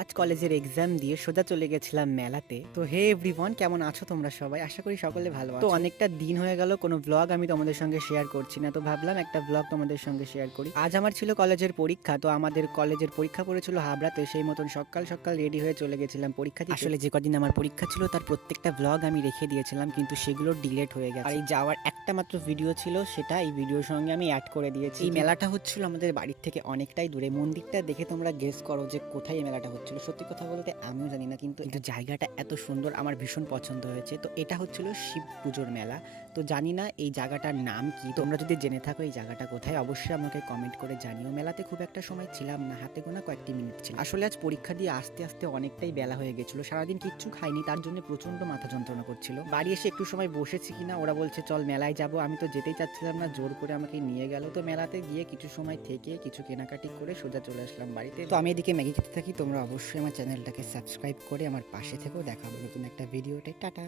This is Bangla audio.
আজ কলেজের এক্সাম দিয়ে সোজা চলে গেছিলাম মেলাতে। তো হে এভরিওয়ান, কেমন আছো তোমরা সবাই? আশা করি সকলে ভালো আছো। তো অনেকটা দিন হয়ে গেল কোনো ব্লগ আমি তোমাদের সঙ্গে শেয়ার করছি না, তো ভাবলাম একটা ব্লগ তোমাদের সঙ্গে শেয়ার করি। আজ আমার ছিল কলেজের পরীক্ষা, তো আমাদের কলেজের পরীক্ষা পড়েছিল হাবড়াতে, সেই মতন সকাল সকাল রেডি হয়ে চলে গেছিলাম পরীক্ষা দিতে। আসলে যে কদিন আমার পরীক্ষা ছিল তার প্রত্যেকটা ব্লগ আমি রেখে দিয়েছিলাম, কিন্তু সেগুলো ডিলেট হয়ে গেছে। আর এই যাওয়ার একটা মাত্র ভিডিও ছিল, সেটা এই ভিডিওর সঙ্গে আমি অ্যাড করে দিয়েছি। এই মেলাটা হচ্ছিল আমাদের বাড়ির থেকে অনেকটাই দূরে। মন্দিরটা দেখে তোমরা গেস করো যে কোথায় এই মেলাটা হচ্ছিল। সত্যি কথা বলতে আমিও জানি না, কিন্তু জায়গাটা এত সুন্দর, আমার ভীষণ পছন্দ হয়েছে। তো এটা হচ্ছিল শিব পুজোর মেলা। তো জানি না এই জায়গাটার নাম কি, তোমরা যদি জেনে থাকো এই জায়গাটা কোথায় অবশ্যই আমাকে কমেন্ট করে জানিও। মেলাতে খুব একটা সময় ছিলাম না, হাতে গোনা কয়েকটি মিনিট ছিল। আসলে আজ পরীক্ষা দিয়ে আস্তে আস্তে অনেকটাই বেলা হয়ে গেছিল, সারাদিন কিচ্ছু খাইনি, তার জন্য প্রচন্ড মাথা যন্ত্রণা করছিল। বাড়ি এসে একটু সময় বসেছি কিনা ওরা বলছে চল মেলায় যাব। আমি তো যেতেই চাচ্ছিলাম না, জোর করে আমাকে নিয়ে গেল। তো মেলাতে গিয়ে কিছু সময় থেকে কিছু কেনাকাটি করে সোজা চলে আসলাম বাড়িতে। তো আমি এদিকে ম্যাগি খেতে থাকি, তোমরা অবশ্যই আমার চ্যানেলটাকে সাবস্ক্রাইব করে আমার পাশে থেকেও। দেখা হবে নতুন একটা ভিডিওতে। টাটা।